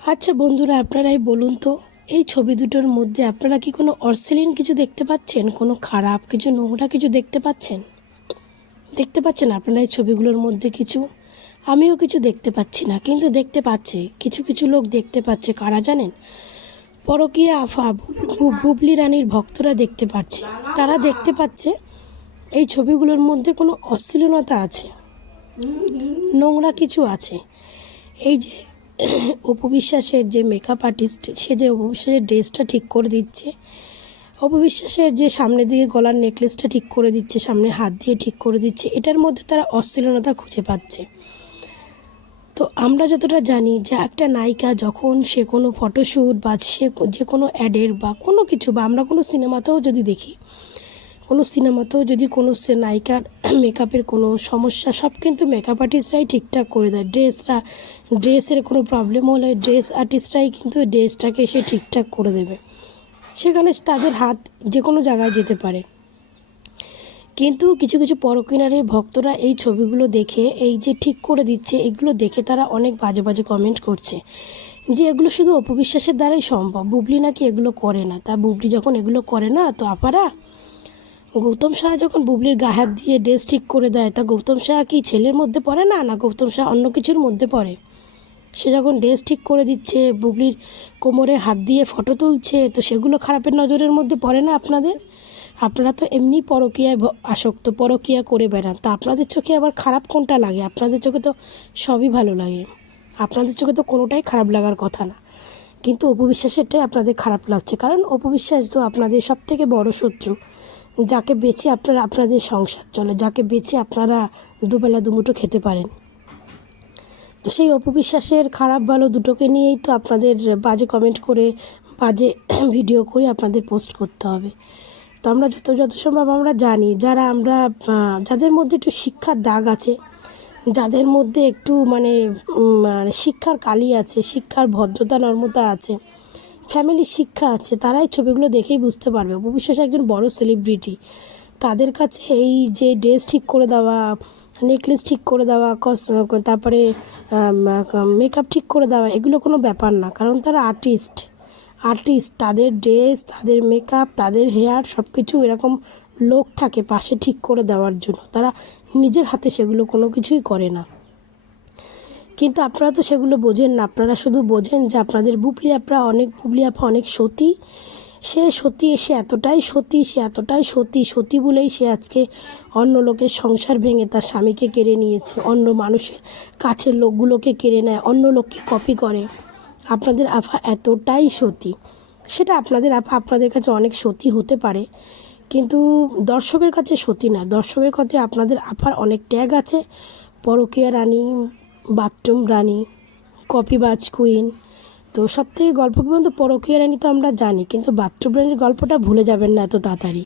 আচ্ছা বন্ধুরা, আপনারাই বলুন তো, এই ছবি দুটোর মধ্যে আপনারা কি কোনো অশ্লীল কিছু দেখতে পাচ্ছেন? কোনো খারাপ কিছু, নোংরা কিছু দেখতে পাচ্ছেন? দেখতে পাচ্ছেন আপনারা এই ছবিগুলোর মধ্যে কিছু? আমিও কিছু দেখতে পাচ্ছি না, কিন্তু দেখতে পাচ্ছে, কিছু কিছু লোক দেখতে পাচ্ছে। কারা জানেন? পরকীয়া আফা বুবলি রানীর ভক্তরা দেখতে পাচ্ছে। তারা দেখতে পাচ্ছে এই ছবিগুলোর মধ্যে কোনো অশ্লীলতা আছে, নোংরা কিছু আছে। এই যে অপু বিশ্বাসের যে মেকআপ আর্টিস্ট, সে যে অপু বিশ্বাসের ড্রেসটা ঠিক করে দিচ্ছে, অপু বিশ্বাসের যে সামনে দিয়ে গলার নেকলেসটা ঠিক করে দিচ্ছে, সামনে হাত দিয়ে ঠিক করে দিচ্ছে, এটার মধ্যে তারা অশ্লীলতা খুঁজে পাচ্ছে। তো আমরা যতটা জানি যে একটা নায়িকা যখন সে কোনো ফটোশ্যুট বা সে যে কোনো অ্যাডের বা কোনো কিছু, বা আমরা কোনো সিনেমাতেও যদি দেখি, কোনো সিনেমাতেও যদি কোনো নায়িকার মেকআপের কোনো সমস্যা, সব কিন্তু মেকআপ আর্টিস্টরাই ঠিকঠাক করে দেয়। ড্রেসের কোনো প্রবলেম হলে ড্রেস আর্টিস্টরাই কিন্তু ড্রেসটাকে সে ঠিকঠাক করে দেবে, সেখানে তাদের হাত যে কোনো জায়গায় যেতে পারে। কিন্তু কিছু কিছু পরকীয়ার ভক্তরা এই ছবিগুলো দেখে, এই যে ঠিক করে দিচ্ছে, এগুলো দেখে তারা অনেক বাজে বাজে কমেন্ট করছে যে এগুলো শুধু অপু বিশ্বাসের দ্বারাই সম্ভব, বুবলি নাকি এগুলো করে না। তা বুবলি যখন এগুলো করে না, তো আপারা গৌতম সাহা যখন বুবলির গায়ে হাত দিয়ে ড্রেস ঠিক করে দেয়, তা গৌতম সাহা কি ছেলের মধ্যে পড়ে না? না, গৌতম সাহা অন্য কিছুর মধ্যে পড়ে। সে যখন ড্রেস ঠিক করে দিচ্ছে, বুবলির কোমরে হাত দিয়ে ফটো তুলছে, তো সেগুলো খারাপের নজরের মধ্যে পড়ে না আপনাদের? আপনারা তো এমনি পরকীয়ায় আসক্ত, পরকীয়া করে বেড়ান, তা আপনাদের চোখে আবার খারাপ কোনটা লাগে? আপনাদের চোখে তো সবই ভালো লাগে, আপনাদের চোখে তো কোনোটাই খারাপ লাগার কথা না। কিন্তু অপু বিশ্বাসেরটাই আপনাদের খারাপ লাগছে, কারণ অপু বিশ্বাস তো আপনাদের সব থেকে বড় শত্রু, যাকে বেছে আপনারা আপনাদের সংসার চলে, যাকে বেছে আপনারা দুবেলা দুমুঠো খেতে পারেন। তো সেই অপু বিশ্বাসের খারাপ ভালো দুটোকে নিয়েই তো আপনাদের বাজে কমেন্ট করে, বাজে ভিডিও করে আপনাদের পোস্ট করতে হবে। তো আমরা যত সম্ভব আমরা জানি, যাদের মধ্যে একটু শিক্ষার দাগ আছে, যাদের মধ্যে একটু মানে শিক্ষার কালি আছে, শিক্ষার ভদ্রতা নর্মতা আছে, ফ্যামিলির শিক্ষা আছে, তারাই ছবিগুলো দেখেই বুঝতে পারবে অপু বিশ্বাস একজন বড় সেলিব্রিটি। তাদের কাছে এই যে ড্রেস ঠিক করে দেওয়া, নেকলেস ঠিক করে দেওয়া, তারপরে মেকআপ ঠিক করে দেওয়া, এগুলো কোনো ব্যাপার না, কারণ তারা আর্টিস্ট। তাদের ড্রেস, তাদের মেকআপ, তাদের হেয়ার সব কিছু এরকম লোক থাকে পাশে ঠিক করে দেওয়ার জন্য, তারা নিজের হাতে সেগুলো কোনো কিছুই করে না। কিন্তু আপনারা তো সেগুলো বোঝেন না, আপনারা শুধু বোঝেন যে আপনাদের বুবলি আপা অনেক সতী। সে সতী বলেই সে আজকে অন্য লোকের সংসার ভেঙে তার স্বামীকে কেড়ে নিয়েছে, অন্য মানুষের কাছের লোকগুলোকে কেড়ে নেয়, অন্য লোককে কপি করে। আপনাদের আফা এতটাই সতী, সেটা আপনাদের আফা আপনাদের কাছে অনেক সতী হতে পারে, কিন্তু দর্শকের কাছে সতী না। দর্শকের কাছে আপনাদের আফার অনেক ট্যাগ আছে, পরকীয়া রানী, বাথরুম রানী, কপিবাজ কুইন। তো সব থেকে গল্প কি বলুন তো, পরকীয়া রানী তো আমরা জানি, কিন্তু বাথরুম রানীর গল্পটা ভুলে যাবেন না এত তাড়াতাড়ি।